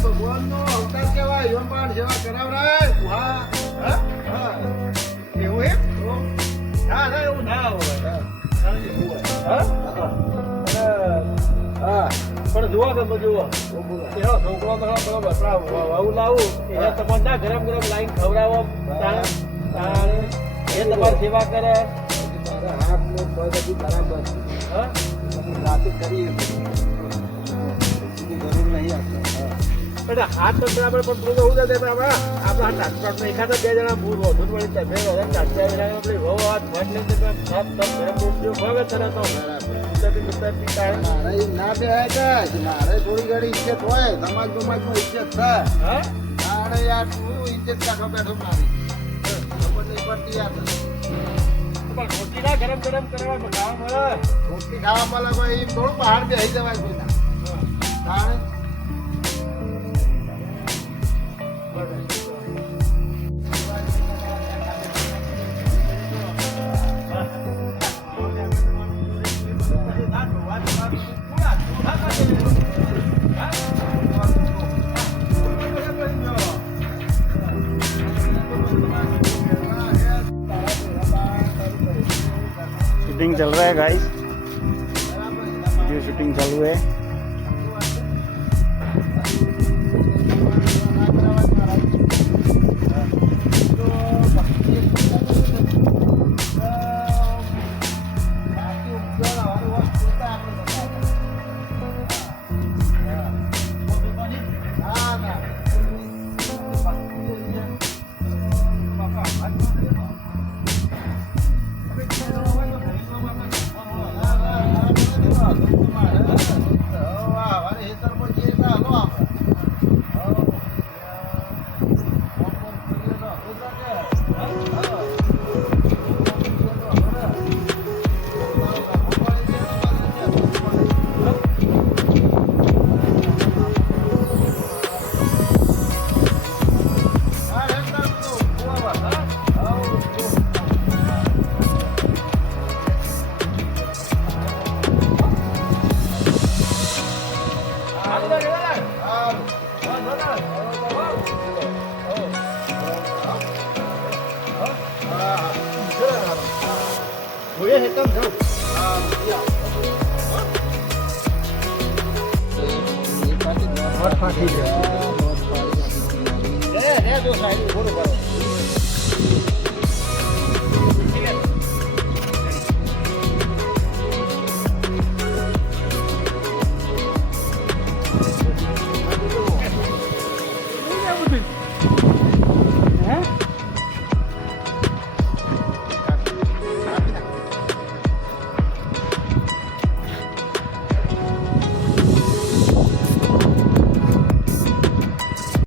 ભગવાનનો અવતાર કહેવાય એમ પણ સેવા કરાવરાય એવું એમ ના એવું ના હોય પણ જુઓ તમે જુઓ એનો છોકરો બરોબર આવું લાવું એને તમારે ના ગરમ ગરમ લાઈન ખવડાવો એ તમારી સેવા કરે હાથ નો બધું બરાબર રાતે કરી જરૂર નહીં આપડે હાથ તો બરાબર પણ થોડું એવું થાય આપણા હાથ એખાદ બે જણા ભૂલ વધુ પડી તમે આપણે હાથ ભટ લઈને ના બે મારે થોડી ઘણી ઇજ્જત હોય સમાજ સમાજમાં ઇજ્જત થાય મારે યાર તું ઇજ્જત કાઢો બેઠો મારી ખબર નહીં પડતી યાર રોટલી ના ગરમ ગરમ કરવા ખાવા મળે રોટલી ખાવા મળે ભાઈ થોડું પહાડ બે આવી જવાય કોઈ ના शूटिंग चल रहा है गाइस, वीडियो शूटिंग चालू है। થોડું